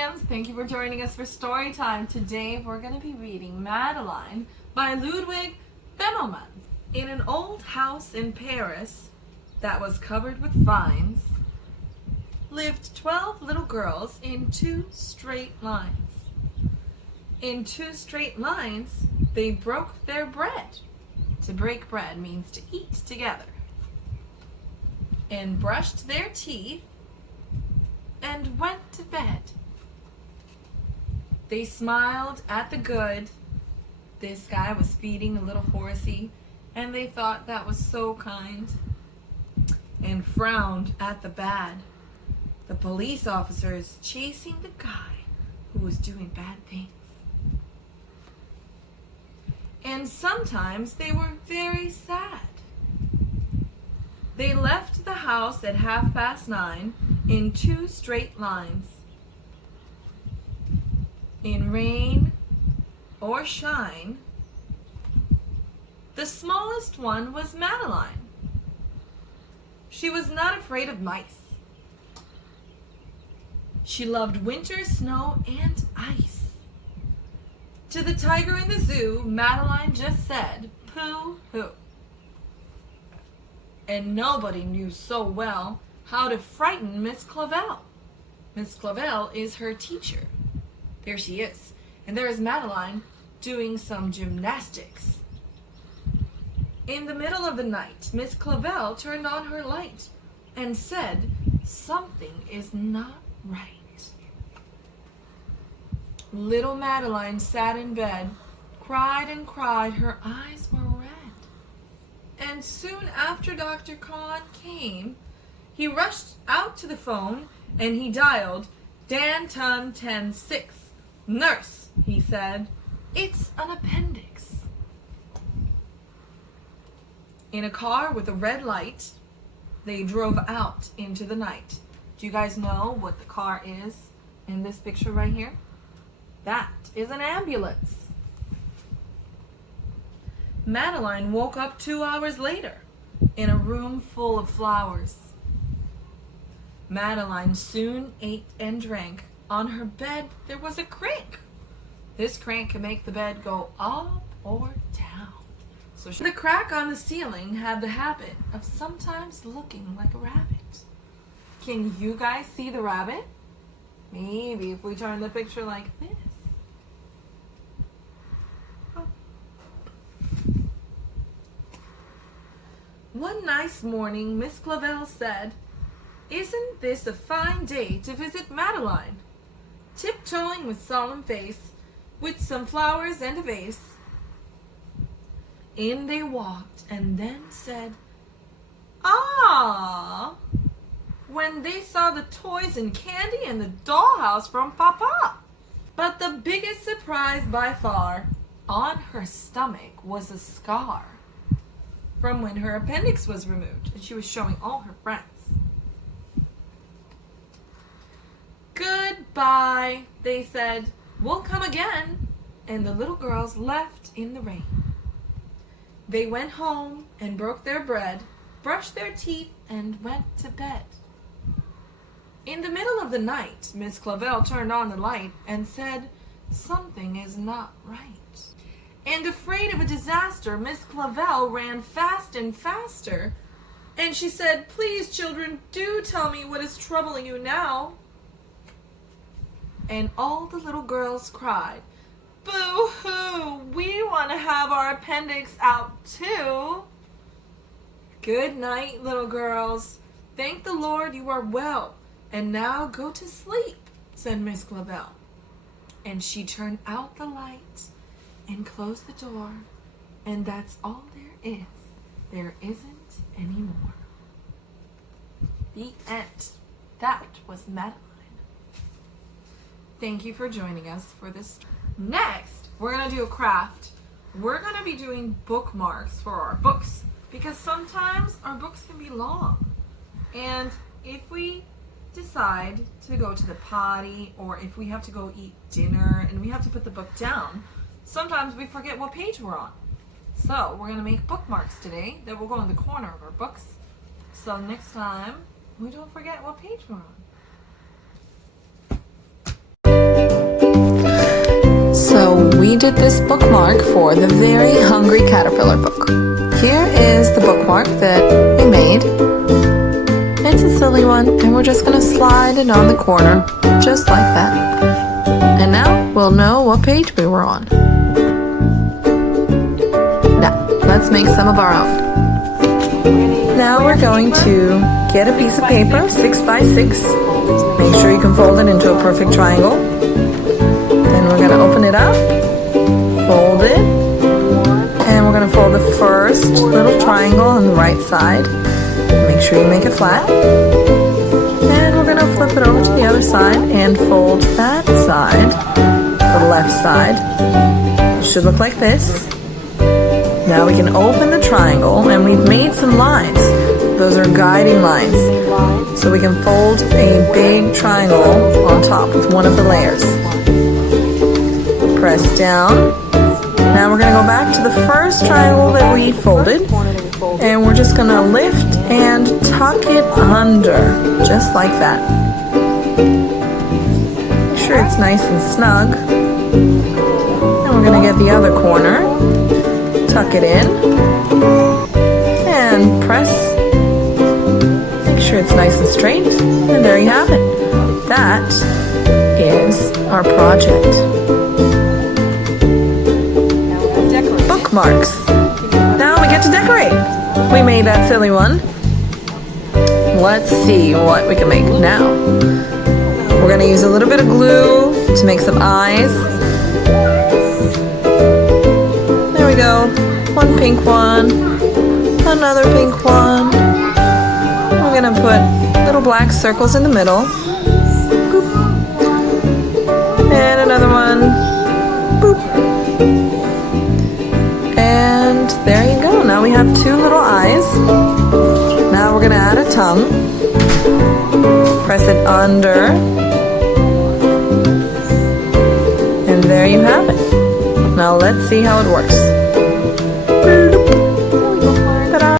Lambs! Thank you for joining us for story time. Today we're going to be reading Madeline by Ludwig Bemelmans. In an old house in Paris that was covered with vines lived 12 little girls in 2 straight lines. In 2 straight lines they broke their bread. To break bread means to eat together. And brushed their teeth and went to bed. They smiled at the good. This guy was feeding a little horsey, and they thought that was so kind. And frowned at the bad. The police officers chasing the guy who was doing bad things. And sometimes they were very sad. They left the house at 9:30 in 2 straight lines. In rain or shine, the smallest one was Madeline. She was not afraid of mice. She loved winter, snow, and ice. To the tiger in the zoo, Madeline just said, "Pooh-hoo." And nobody knew so well how to frighten Miss Clavel. Miss Clavel is her teacher. There she is. And there is Madeline doing some gymnastics. In the middle of the night, Miss Clavel turned on her light and said, "Something is not right." Little Madeline sat in bed, cried and cried. Her eyes were red. And soon after Dr. Kahn came, he rushed out to the phone and he dialed Dan-Tun 10-6. "Nurse," he said, "it's an appendix." In a car with a red light, they drove out into the night. Do you guys know what the car is in this picture right here? That is an ambulance. Madeline woke up 2 hours later in a room full of flowers. Madeline soon ate and drank. On her bed there was a crank. This crank can make the bed go up or down. So the crack on the ceiling had the habit of sometimes looking like a rabbit. Can you guys see the rabbit? Maybe if we turn the picture like this. One nice morning, Miss Clavel said, "Isn't this a fine day to visit Madeline?" Tiptoeing with solemn face, with some flowers and a vase. In they walked and then said, "Ah!" when they saw the toys and candy and the dollhouse from Papa. But the biggest surprise by far, on her stomach was a scar from when her appendix was removed, and she was showing all her friends. "Goodbye," they said. "We'll come again." And the little girls left in the rain. They went home and broke their bread, brushed their teeth, and went to bed. In the middle of the night, Miss Clavel turned on the light and said, "Something is not right." And afraid of a disaster, Miss Clavel ran fast and faster. And she said, "Please, children, do tell me what is troubling you now." And all the little girls cried, "Boo-hoo! We want to have our appendix out too." "Good night, little girls. Thank the Lord you are well. And now go to sleep," said Miss Clavel. And she turned out the light and closed the door. And that's all there is. There isn't any more. The end. That was Madeline. Thank you for joining us for this. Next, we're going to do a craft. We're going to be doing bookmarks for our books because sometimes our books can be long. And if we decide to go to the potty or if we have to go eat dinner and we have to put the book down, sometimes we forget what page we're on. So we're going to make bookmarks today that will go in the corner of our books. So next time, we don't forget what page we're on. we did this bookmark for the Very Hungry Caterpillar book. Here is the bookmark that we made. It's a silly one, and we're just going to slide it on the corner, just like that. And now we'll know what page we were on. Now, let's make some of our own. Now we're going to get a piece of paper, 6 by 6. Make sure you can fold it into a perfect triangle. Then we're going to open it up, fold it, and we're going to fold the first little triangle on the right side. Make sure you make it flat. And we're going to flip it over to the other side and fold that side, the left side. It should look like this. Now we can open the triangle, and we've made some lines. Those are guiding lines. So we can fold a big triangle on top with one of the layers. Press down. Now we're going to go back to the first triangle that we folded, and we're just going to lift and tuck it under, just like that. Make sure it's nice and snug. And we're going to get the other corner, tuck it in, and press. Make sure it's nice and straight, and there you have it. That is our project. Bookmarks. Now we get to decorate. We made that silly one. Let's see what we can make now. We're going to use a little bit of glue to make some eyes. There we go. One pink one. Another pink one. We're going to put little black circles in the middle. Boop. And another one. Boop. And there you go. Now we have 2 little eyes. Now we're going to add a tongue. Press it under. And there you have it. Now let's see how it works.